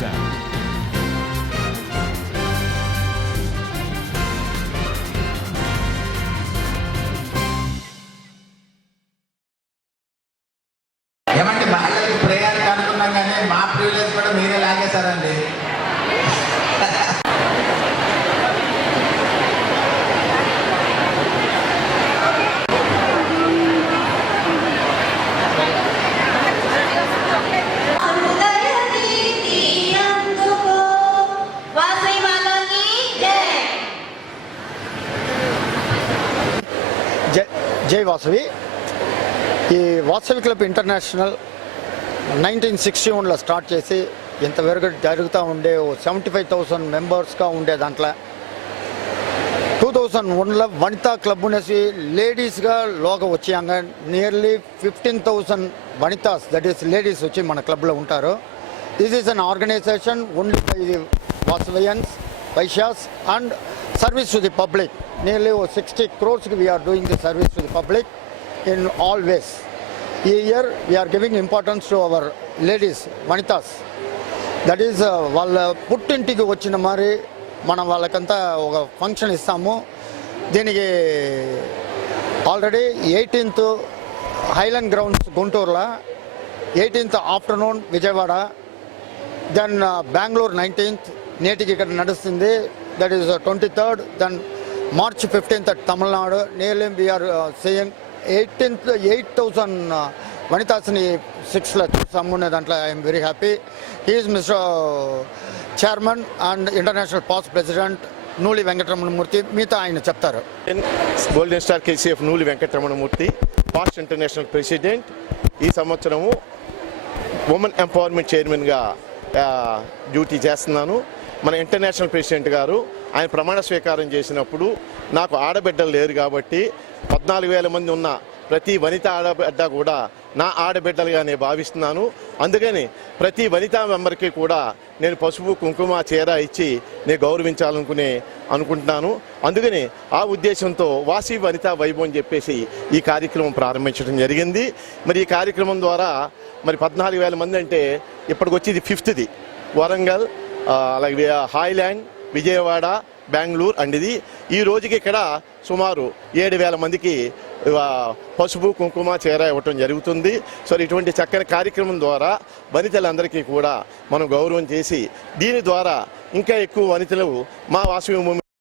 sound. ఏమంటే మహిళలకు prayer కనుక్కున్నాం కానీ మా ప్రివిలేజ్ కూడా మీరే లాగేశారండి. జై వాసవి. ఈ వాసవి క్లబ్ ఇంటర్నేషనల్ 1961లో స్టార్ట్ చేసి ఇంతవరకు జరుగుతూ ఉండే 75,000 మెంబర్స్గా ఉండే దాంట్లో 2001లో వనితా క్లబ్ అనేసి లేడీస్గా లోగా వచ్చాక నియర్లీ 15,000 వనితాస్ దట్ ఈస్ లేడీస్ వచ్చి మన క్లబ్లో ఉంటారు. This is an organisation only by Vasavians, Vysyas and service to the public. Nearly 60 crores we are doing the service to the public in all ways. Here we are giving importance to our ladies, vanitas. That is వాళ్ళ పుట్టింటికి వచ్చిన మరి మనం వాళ్ళకంతా ఒక function ఇస్తాము. దీనికి already 18th Highland grounds గుంటూరులో, 18th afternoon Vijayawada, then Bengaluru 19th నేటికి ఇక్కడ నడుస్తుంది. That is 23rd, then March 15th at Tamil Nadu. Nearly we are saying 8,000 Vanitasni 6 lakhs. I am very happy. He is Mr. Chairman and International Past President Nuli Venkataramanamurthy. Meeta ayana cheptaru. Golden Star KCF Nuli Venkataramanamurthy, Past International President. Ee samvatsaramu Women Empowerment Chairman ga duty చేస్తున్నాను. మన international president గారు ఆయన ప్రమాణ స్వీకారం చేసినప్పుడు నాకు ఆడబిడ్డలు లేరు కాబట్టి 14,000 మంది ఉన్న ప్రతి వనిత ఆడబిడ్డ కూడా నా ఆడబిడ్డలుగా నేను భావిస్తున్నాను. అందుకని ప్రతి వనితా మెంబర్కి కూడా నేను పసుపు కుంకుమ చీర ఇచ్చి నేను అనుకుంటున్నాను. అందుకని ఆ ఉద్దేశంతో వాసి వనితా వైభవం అని చెప్పేసి ఈ కార్యక్రమం ప్రారంభించడం జరిగింది. మరి ఈ కార్యక్రమం ద్వారా మరి 14,000 మంది అంటే ఇప్పటికొచ్చి ఇది 5th వరంగల్, అలాగే హైలాండ్, విజయవాడ, బెంగళూరు అండ్ ఇది ఈ రోజుకి ఇక్కడ సుమారు 7,000 మందికి పసుపు కుంకుమ చీర ఇవ్వటం జరుగుతుంది. సో ఇటువంటి చక్కని కార్యక్రమం ద్వారా వనితలందరికీ కూడా మనం గౌరవం చేసి దీని ద్వారా ఇంకా ఎక్కువ వనితలు మా వాసవి